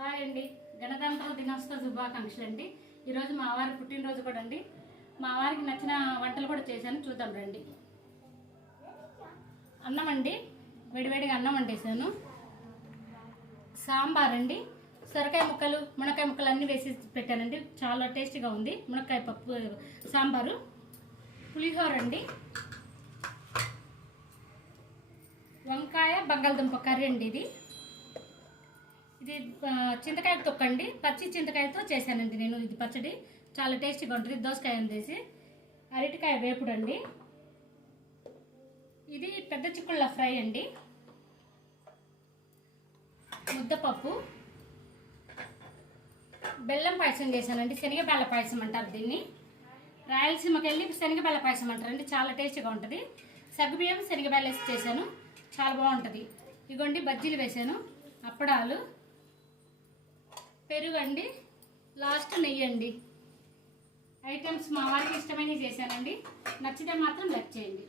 Hi అండి, గణతంత్ర దినోత్సవ శుభాకాంక్షలు అండి. ఈరోజు మా వారి పుట్టినరోజు కూడా అండి. మా వారికి నచ్చిన వంటలు కూడా చేశాను, చూద్దాం రండి. అన్నం అండి, వేడివేడిగా అన్నం వండేసాను. సాంబార్ అండి, సొరకాయ ముక్కలు మునక్కాయ ముక్కలు అన్నీ వేసి పెట్టానండి, చాలా టేస్టీగా ఉంది. మునక్కాయ పప్పు సాంబారు. పులిహోర అండి, వంకాయ బంగాళదుంప కర్రీ అండి. ఇది చింతకాయ తొక్కండి, పచ్చి చింతకాయతో చేశానండి నేను. ఇది పచ్చడి చాలా టేస్టీగా ఉంటుంది. దోసకాయ వేసి అరటికాయ వేపుడు అండి. ఇది పెద్ద చిక్కుళ్ళ ఫ్రై అండి. ముద్దపప్పు, బెల్లం పాయసం చేశానండి. శనగబెల్ల పాయసం అంటారు దీన్ని. రాయలసీమకి వెళ్ళి శనగబెల్ల పాయసం అంటారండి, చాలా టేస్టీగా ఉంటుంది. సగ్గుబియ్యం శనగబెల్ల వేసి చేశాను, చాలా బాగుంటుంది. ఇగోండి బజ్జీలు వేసాను, అప్పడాలు, పెరుగు అండి, లాస్ట్ నెయ్యి అండి. ఐటమ్స్ మా వారికి ఇష్టమైనవి చేశానండి. నచ్చితే మాత్రం లైక్ చేయండి.